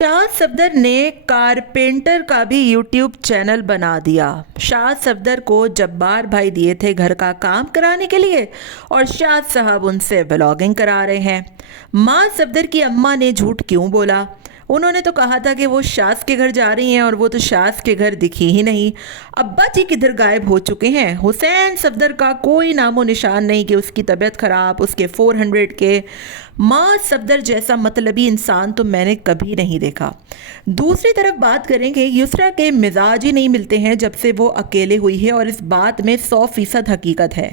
शाह सफदर ने कारपेंटर का भी यूट्यूब चैनल बना दिया। शाह सफदर को जब्बार भाई दिए थे घर का काम कराने के लिए और शाह साहब उनसे ब्लॉगिंग करा रहे हैं। माँ सफदर की अम्मा ने झूठ क्यों बोला? उन्होंने तो कहा था कि वो शास के घर जा रही हैं और वो तो शास के घर दिखी ही नहीं। अब्बा जी किधर गायब हो चुके हैं? हुसैन सफदर का कोई नामो निशान नहीं कि उसकी तबीयत खराब, उसके 400 के। माँ सफदर जैसा मतलबी इंसान तो मैंने कभी नहीं देखा। दूसरी तरफ बात करेंगे, युसरा के मिजाज ही नहीं मिलते हैं जब से वो अकेले हुई है और इस बात में 100% हकीकत है।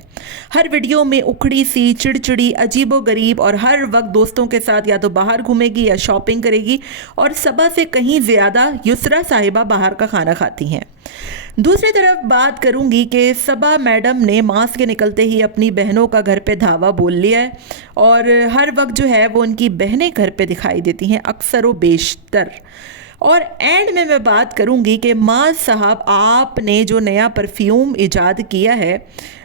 हर वीडियो में उखड़ी सी, चिड़चिड़ी, अजीबो गरीब और हर वक्त दोस्तों के साथ या तो बाहर घूमेगी या शॉपिंग करेगी और सबा से कहीं ज़्यादा युसरा साहिबा बाहर का खाना खाती हैं। दूसरी तरफ बात करूंगी कि सबा मैडम ने मास के निकलते ही अपनी बहनों का घर पे धावा बोल लिया है और हर वक्त जो है वो उनकी बहनें घर पे दिखाई देती हैं अक्सर व बेशतर। और एंड में मैं बात करूंगी कि माज साहब आपने जो नया परफ्यूम इजाद किया है,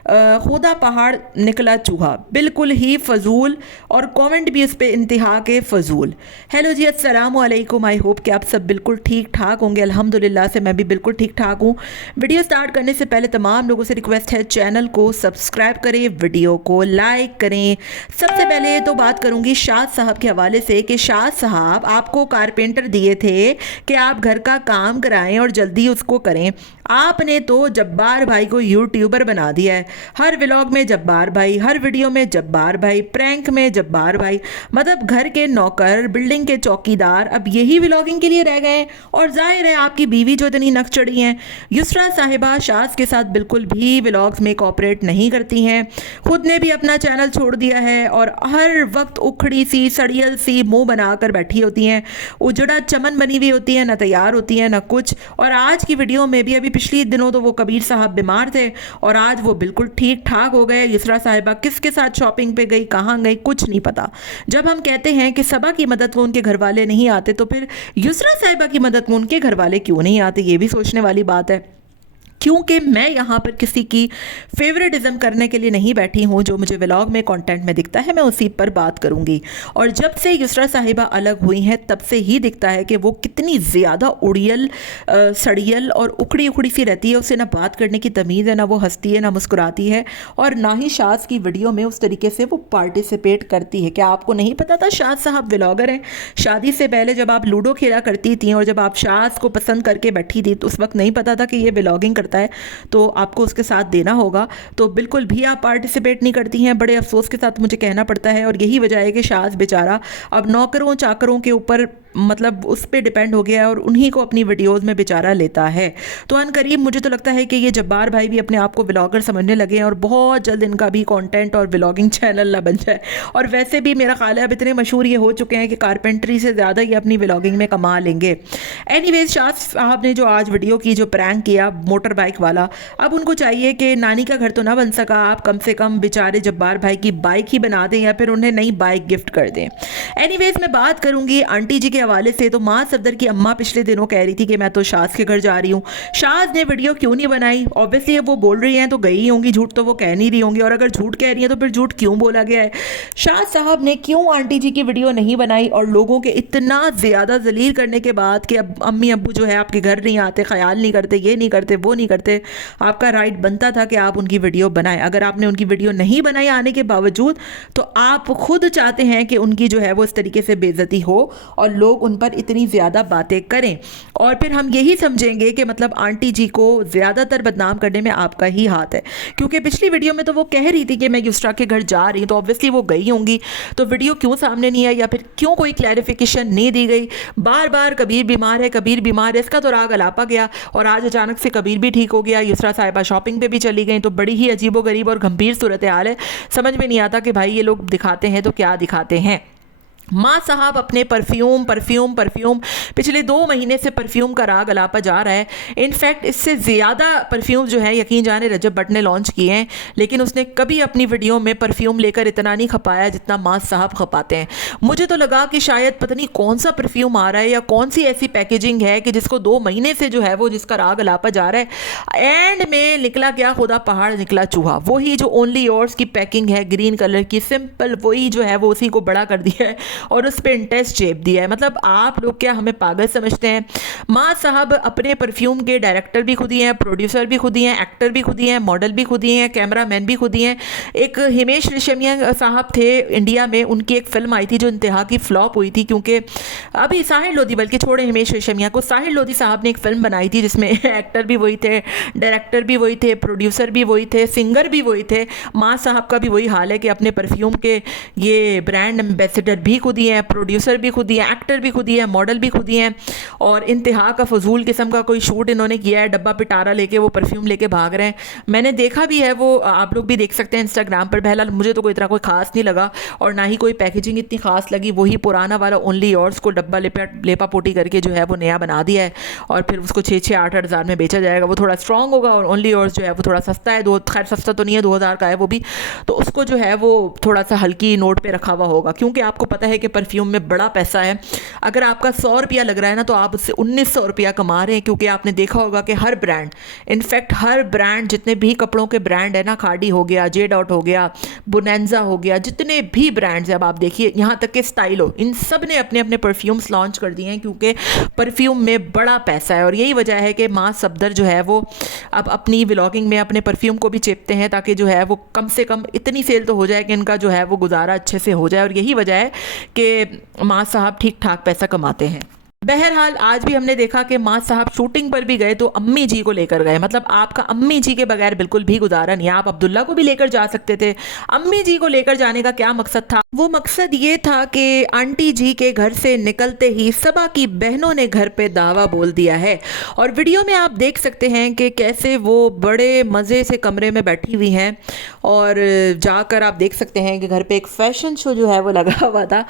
खुदा पहाड़ निकला चूहा, बिल्कुल ही फजूल और कमेंट भी उस पर इंतहा के फजूल। हेलो जी, अस्सलाम वालेकुम। आई होप कि आप सब बिल्कुल ठीक ठाक होंगे। अल्हम्दुलिल्लाह से मैं भी बिल्कुल ठीक ठाक हूँ। वीडियो स्टार्ट करने से पहले तमाम लोगों से रिक्वेस्ट है, चैनल को सब्सक्राइब करें, वीडियो को लाइक करें। सबसे पहले तो बात करूँगी शाह साहब के हवाले से कि शाह साहब आपको कारपेंटर दिए थे कि आप घर का काम कराएं और जल्दी उसको करें। आपने तो जब्बार भाई को यूट्यूबर बना दिया है। हर व्लॉग में जब्बार भाई, हर वीडियो में जब्बार भाई, प्रैंक में जब्बार भाई, मतलब घर के नौकर, बिल्डिंग के चौकीदार अब यही व्लॉगिंग के लिए रह गए हैं। और जाहिर है आपकी बीवी जो इतनी नक चढ़ी हैं, युसरा साहिबा शाज के साथ बिल्कुल भी व्लॉग्स में कोऑपरेट नहीं करती हैं। खुद ने भी अपना चैनल छोड़ दिया है और हर वक्त उखड़ी सी, सड़ियल सी मुंह बनाकर बैठी होती हैं। उजड़ा चमन बनी हुई होती है, ना तैयार होती है ना कुछ। और आज की वीडियो में भी, अभी पिछले दिनों तो वो कबीर साहब बीमार थे और आज वो बिल्कुल ठीक ठाक हो गए। युसरा साहिबा किसके साथ शॉपिंग पे गई, कहाँ गई, कुछ नहीं पता। जब हम कहते हैं कि सबा की मदद को उनके घर वाले नहीं आते, तो फिर युसरा साहिबा की मदद को उनके घर वाले क्यों नहीं आते? ये भी सोचने वाली बात है। क्योंकि मैं यहाँ पर किसी की फेवरेटिज्म करने के लिए नहीं बैठी हूँ। जो मुझे व्लॉग में कंटेंट में दिखता है मैं उसी पर बात करूँगी। और जब से युसरा साहिबा अलग हुई हैं तब से ही दिखता है कि वो कितनी ज़्यादा उड़ियल, सड़ियल और उखड़ी उखड़ी सी रहती है। उसे ना बात करने की तमीज़ है, ना वो हंसती है, ना मुस्कुराती है, और ना ही शाज की वीडियो में उस तरीके से वो पार्टिसिपेट करती है। क्या आपको नहीं पता था शाज साहब व्लॉगर हैं? शादी से पहले जब आप लूडो खेला करती थी और जब आप शाज को पसंद करके बैठी थी तो उस वक्त नहीं पता था कि ये व्लॉगिंग करता है, तो आपको उसके साथ देना होगा। तो बिल्कुल भी आप पार्टिसिपेट नहीं करती हैं, बड़े अफसोस के साथ मुझे कहना पड़ता है। और यही वजह है कि शाज बेचारा अब नौकरों चाकरों के ऊपर मतलब उस पर डिपेंड हो गया है और उन्हीं को अपनी वीडियोज़ में बेचारा लेता है। तो अनकरीब मुझे तो लगता है कि ये जब्बार भाई भी अपने आप को व्लॉगर समझने लगे हैं और बहुत जल्द इनका भी कंटेंट और व्लॉगिंग चैनल ना बन जाए। और वैसे भी मेरा ख्याल है अब इतने मशहूर ये हो चुके हैं कि कारपेंटरी से ज़्यादा ये अपनी व्लॉगिंग में कमा लेंगे। एनीवेज, शाह साहब ने जो आज वीडियो की, जो प्रैंक किया मोटर बाइक वाला, अब उनको चाहिए कि नानी का घर तो ना बन सका, आप कम से कम बेचारे जब्बार भाई की बाइक ही बना दें या फिर उन्हें नई बाइक गिफ्ट कर दें। एनीवेज, मैं बात करूंगी आंटी जी के हवाले से। तो माँ सफदर की अम्मा पिछले दिनों कह रही थी कि मैं तो शाज के घर जा रही हूँ। शाज ने वीडियो क्यों नहीं बनाई? ऑब्वियसली वो बोल रही हैं तो गई होंगी, झूठ तो वो कह नहीं रही होंगी। और अगर झूठ कह रही है तो फिर झूठ क्यों बोला गया है? शाह साहब ने क्यों आंटी जी की वीडियो नहीं बनाई? और लोगों के इतना ज़्यादा जलील करने के बाद कि अब अम्मी अब्बू जो है आपके घर नहीं आते, ख्याल नहीं करते, ये नहीं करते, वो नहीं करते, आपका राइट बनता था कि आप उनकी वीडियो बनाएं। अगर आपने उनकी वीडियो नहीं बनाई आने के बावजूद, तो आप खुद चाहते हैं कि उनकी जो है वो इस तरीके से बेइज्जती हो और लोग उन पर इतनी ज़्यादा बातें करें। और फिर हम यही समझेंगे कि मतलब आंटी जी को ज़्यादातर बदनाम करने में आपका ही हाथ है। क्योंकि पिछली वीडियो में तो वो कह रही थी कि मैं युसरा के घर जा रही हूँ, तो ऑब्वियसली वो गई होंगी। तो वीडियो क्यों सामने नहीं आई या फिर क्यों कोई क्लैरिफिकेशन नहीं दी गई? बार बार कबीर बीमार है, कबीर बीमार है, इसका तो राग अलापा गया और आज अचानक से कबीर भी ठीक हो गया, युसरा साहिबा शॉपिंग पे भी चली गई। तो बड़ी ही अजीबो गरीब और गंभीर सूरत हाल है। समझ में नहीं आता कि भाई ये लोग दिखाते हैं तो क्या दिखाते हैं। माँ साहब अपने परफ्यूम परफ्यूम परफ्यूम पिछले 2 महीने से परफ्यूम का राग अलापा जा रहा है। इनफैक्ट इससे ज़्यादा परफ्यूम जो है यकीन जाने रजब भट्ट ने लॉन्च किए हैं, लेकिन उसने कभी अपनी वीडियो में परफ्यूम लेकर इतना नहीं खपाया जितना माँ साहब खपाते हैं। मुझे तो लगा कि शायद पता नहीं कौन सा परफ्यूम आ रहा है या कौन सी ऐसी पैकेजिंग है कि जिसको 2 महीने से जो है वो जिसका राग अलापा जा रहा है। एंड में निकला क्या? खुदा पहाड़ निकला चूहा। वही जो ओनली योर्स की पैकिंग है, ग्रीन कलर की, सिंपल, वही जो है वो उसी को बड़ा कर दिया है। और उस पर इंटेस्ट चेप दिया है। मतलब आप लोग क्या हमें पागल समझते हैं? माँ साहब अपने परफ्यूम के डायरेक्टर भी खुद ही हैं, प्रोड्यूसर भी खुद ही हैं, एक्टर भी खुद ही हैं, मॉडल भी खुद ही हैं, कैमरा मैन भी खुद ही हैं। एक हिमेश रेशमिया साहब थे इंडिया में, उनकी एक फिल्म आई थी जो इंतहा की फ्लॉप हुई थी, क्योंकि अभी साहिर लोधी, बल्कि छोड़े हिमेश रेशमिया को, साहिर लोधी साहब ने एक फिल्म बनाई थी जिसमें एक्टर भी वही थे, डायरेक्टर भी वही थे, प्रोड्यूसर भी वही थे, सिंगर भी वही थे। माँ साहब का भी वही हाल है कि अपने परफ्यूम के ये ब्रांड एम्बेसडर भी खुद ही हैं, प्रोड्यूसर भी खुद ही हैं, एक्टर भी खुद ही हैं, मॉडल भी खुद ही हैं। और इंतहा का फजूल किस्म का कोई शूट इन्होंने किया है, डब्बा पिटारा लेके वो परफ्यूम लेके भाग रहे हैं। मैंने देखा भी है, वो आप लोग भी देख सकते हैं इंस्टाग्राम पर। बहरहाल मुझे तो कोई इतना कोई खास नहीं लगा, और ना ही कोई पैकेजिंग इतनी खास लगी। वही पुराना वाला ओनली योर्स को डब्बा लेपा पोटी करके जो है वो नया बना दिया है, और फिर उसको 6-6, 8-8 हज़ार में बेचा जाएगा। वो थोड़ा स्ट्रॉन्ग होगा, और ओनली योर्स जो है वो थोड़ा सस्ता है, खैर सस्ता तो नहीं है, 2000 का है वो भी, तो उसको जो है वो थोड़ा सा हल्की नोट पे रखा हुआ होगा। क्योंकि आपको पता है कि परफ्यूम में बड़ा पैसा है। अगर आपका 100 रुपया लग रहा है ना, तो आप उससे 1900 रुपया कमा रहे हैं। क्योंकि आपने देखा होगा कि हर ब्रांड, इनफैक्ट हर ब्रांड, जितने भी कपड़ों के ब्रांड है ना, खाड़ी हो गया, जे डॉट हो गया, बोनेंजा हो गया, जितने भी ब्रांड्स हैं, अब आप देखिए, यहाँ तक कि स्टाइलो, इन सब ने अपने अपने परफ्यूम्स लॉन्च कर दिए हैं, क्योंकि परफ्यूम में बड़ा पैसा है। और यही वजह है कि माँ सफदर जो है वो अब अपनी व्लॉगिंग में अपने परफ्यूम को भी चेपते हैं, ताकि जो है वो कम से कम इतनी सेल तो हो जाए कि इनका जो है वो गुजारा अच्छे से हो जाए। और यही वजह है कि माँ साहब ठीक ठाक पैसा कमाते हैं। बहरहाल आज भी हमने देखा कि माँ साहब शूटिंग पर भी गए तो अम्मी जी को लेकर गए। मतलब आपका अम्मी जी के बगैर बिल्कुल भी गुजारा नहीं। आप अब्दुल्ला को भी लेकर जा सकते थे, अम्मी जी को लेकर जाने का क्या मकसद था? वो मकसद ये था कि आंटी जी के घर से निकलते ही सबा की बहनों ने घर पे दावा बोल दिया है। और वीडियो में आप देख सकते हैं कि कैसे वो बड़े मज़े से कमरे में बैठी हुई हैं, और जाकर आप देख सकते हैं कि घर पे एक फैशन शो जो है वो लगा हुआ था।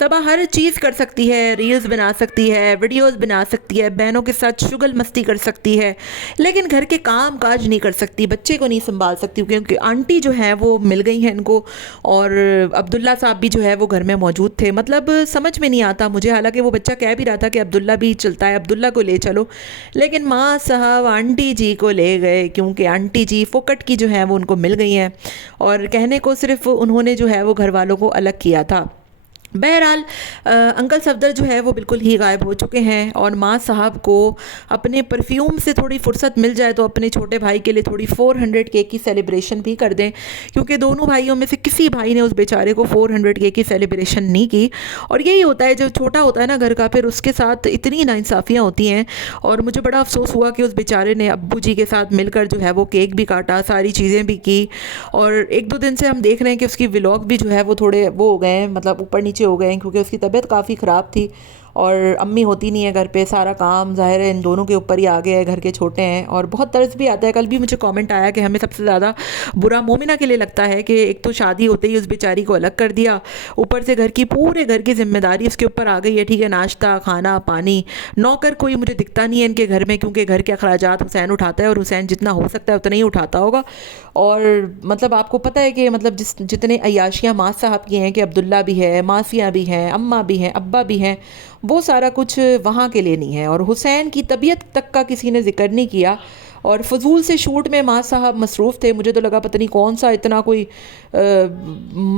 सबा हर चीज़ कर सकती है, रील्स बना सकती है, वीडियोस बना सकती है, बहनों के साथ शुगल मस्ती कर सकती है, लेकिन घर के काम काज नहीं कर सकती, बच्चे को नहीं संभाल सकती, क्योंकि आंटी जो है वो मिल गई हैं इनको। और अब्दुल्ला साहब भी जो है वो घर में मौजूद थे। मतलब समझ में नहीं आता मुझे, हालांकि वो बच्चा कह भी रहा था कि अब्दुल्ला भी चलता है, अब्दुल्ला को ले चलो, लेकिन माँ साहब आंटी जी को ले गए, क्योंकि आंटी जी फोकट की जो है वो उनको मिल गई हैं, और कहने को सिर्फ उन्होंने जो है वो घर वालों को अलग किया था। बहरहाल अंकल सफदर जो है वो बिल्कुल ही गायब हो चुके हैं, और माँ साहब को अपने परफ्यूम से थोड़ी फुर्सत मिल जाए तो अपने छोटे भाई के लिए थोड़ी 400K की सेलिब्रेशन भी कर दें, क्योंकि दोनों भाइयों में से किसी भाई ने उस बेचारे को 400K की सेलिब्रेशन नहीं की। और यही होता है, जो छोटा होता है ना घर का, फिर उसके साथ इतनी नाइंसाफ़ियाँ होती हैं। और मुझे बड़ा अफसोस हुआ कि उस बेचारे ने अब्बू जी के साथ मिलकर जो है वो केक भी काटा, सारी चीज़ें भी की, और 1-2 दिन से हम देख रहे हैं कि उसकी व्लॉग भी जो है वो थोड़े वो हो गए हैं, मतलब ऊपर नीचे हो गए हैं, क्योंकि उसकी तबीयत काफ़ी ख़राब थी, और अम्मी होती नहीं है घर पे, सारा काम ज़ाहिर है इन दोनों के ऊपर ही आ गया है, घर के छोटे हैं। और बहुत तरस भी आता है। कल भी मुझे कमेंट आया कि हमें सबसे ज़्यादा बुरा मोमिना के लिए लगता है कि एक तो शादी होते ही उस बेचारी को अलग कर दिया, ऊपर से घर की पूरे घर की जिम्मेदारी उसके ऊपर आ गई है। ठीक है, नाश्ता खाना पानी, नौकर कोई मुझे दिखता नहीं है इनके घर में, क्योंकि घर के अखराजात हुसैन उठाता है, और हुसैन जितना हो सकता है उतना ही उठाता होगा। और मतलब आपको पता है कि मतलब जितने अय्याशियाँ माँ साहब की हैं, कि अब्दुल्ला भी है, मासियाँ भी हैं, अम्मा भी हैं, अब्बा भी हैं, वो सारा कुछ वहाँ के लिए नहीं है। और हुसैन की तबीयत तक का किसी ने जिक्र नहीं किया, और फजूल से शूट में माँ साहब मसरूफ़ थे। मुझे तो लगा पता नहीं कौन सा इतना कोई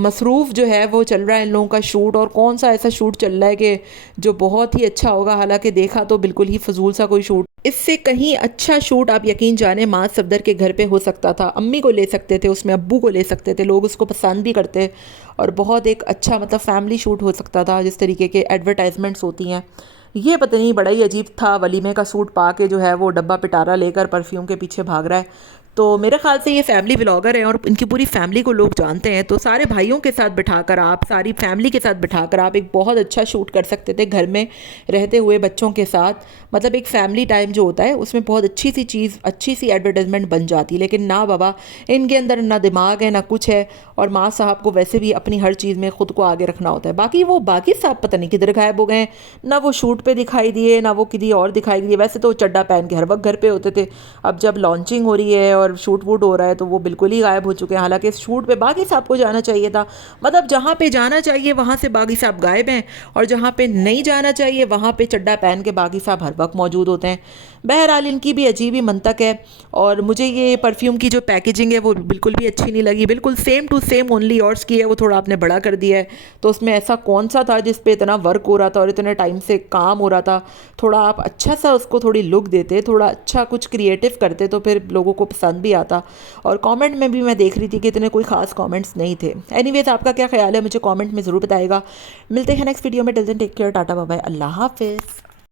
मसरूफ़ जो है वो चल रहा है इन लोगों का शूट, और कौन सा ऐसा शूट चल रहा है कि जो बहुत ही अच्छा होगा। हालांकि देखा तो बिल्कुल ही फजूल सा कोई शूट, इससे कहीं अच्छा शूट आप यकीन जाने माँ सफदर के घर पे हो सकता था। अम्मी को ले सकते थे, उसमें अब्बू को ले सकते थे, लोग उसको पसंद भी करते, और बहुत एक अच्छा मतलब फैमिली शूट हो सकता था, जिस तरीके के एडवर्टाइजमेंट्स होती हैं। ये पता नहीं बड़ा ही अजीब था, वलीमे का सूट पा के जो है वो डब्बा पिटारा लेकर परफ्यूम के पीछे भाग रहा है। तो मेरे ख्याल से ये फैमिली व्लॉगर है, और इनकी पूरी फैमिली को लोग जानते हैं। तो सारे भाइयों के साथ बिठाकर आप, सारी फैमिली के साथ बिठाकर आप एक बहुत अच्छा शूट कर सकते थे घर में रहते हुए बच्चों के साथ। मतलब एक फैमिली टाइम जो होता है उसमें बहुत अच्छी सी चीज़, अच्छी सी एडवर्टाइजमेंट बन जाती है। लेकिन ना बाबा, इनके अंदर ना दिमाग है ना कुछ है, और माँ साहब को वैसे भी अपनी हर चीज़ में ख़ुद को आगे रखना होता है। बाकी वो बाकी साहब पता नहीं किधर गायब हो गए, ना वो शूट पे दिखाई दिए, ना वो किसी और दिखाई दिए। वैसे तो चड्डा पहन के हर वक्त घर पे होते थे, अब जब लॉन्चिंग हो रही है और और शूट वूट हो रहा है तो वो बिल्कुल ही गायब हो चुके हैं। हालांकि इस शूट पे बागी साहब को जाना चाहिए था, मतलब जहाँ पे जाना चाहिए वहाँ से बागी साहब गायब हैं, और जहाँ पे नहीं जाना चाहिए वहाँ पे चड्डा पहन के बागी साहब हर वक्त मौजूद होते हैं। बहरहाल इनकी भी अजीब ही मंतक है। और मुझे ये परफ्यूम की जो पैकेजिंग है वो बिल्कुल भी अच्छी नहीं लगी, बिल्कुल सेम टू सेम ओनली ऑर्स की है, वो थोड़ा आपने बड़ा कर दिया है। तो उसमें ऐसा कौन सा था जिस पे इतना वर्क हो रहा था और इतने टाइम से काम हो रहा था? थोड़ा आप अच्छा सा उसको थोड़ी लुक देते, थोड़ा अच्छा कुछ क्रिएटिव करते तो फिर लोगों को पसंद भी आता। और कमेंट में भी मैं देख रही थी कि इतने कोई खास कमेंट्स नहीं थे। एनीवेज आपका क्या ख्याल है मुझे कमेंट में ज़रूर बताएगा। मिलते हैं नेक्स्ट वीडियो में। Till then take care, tata bye bye, अल्लाह हाफिज़।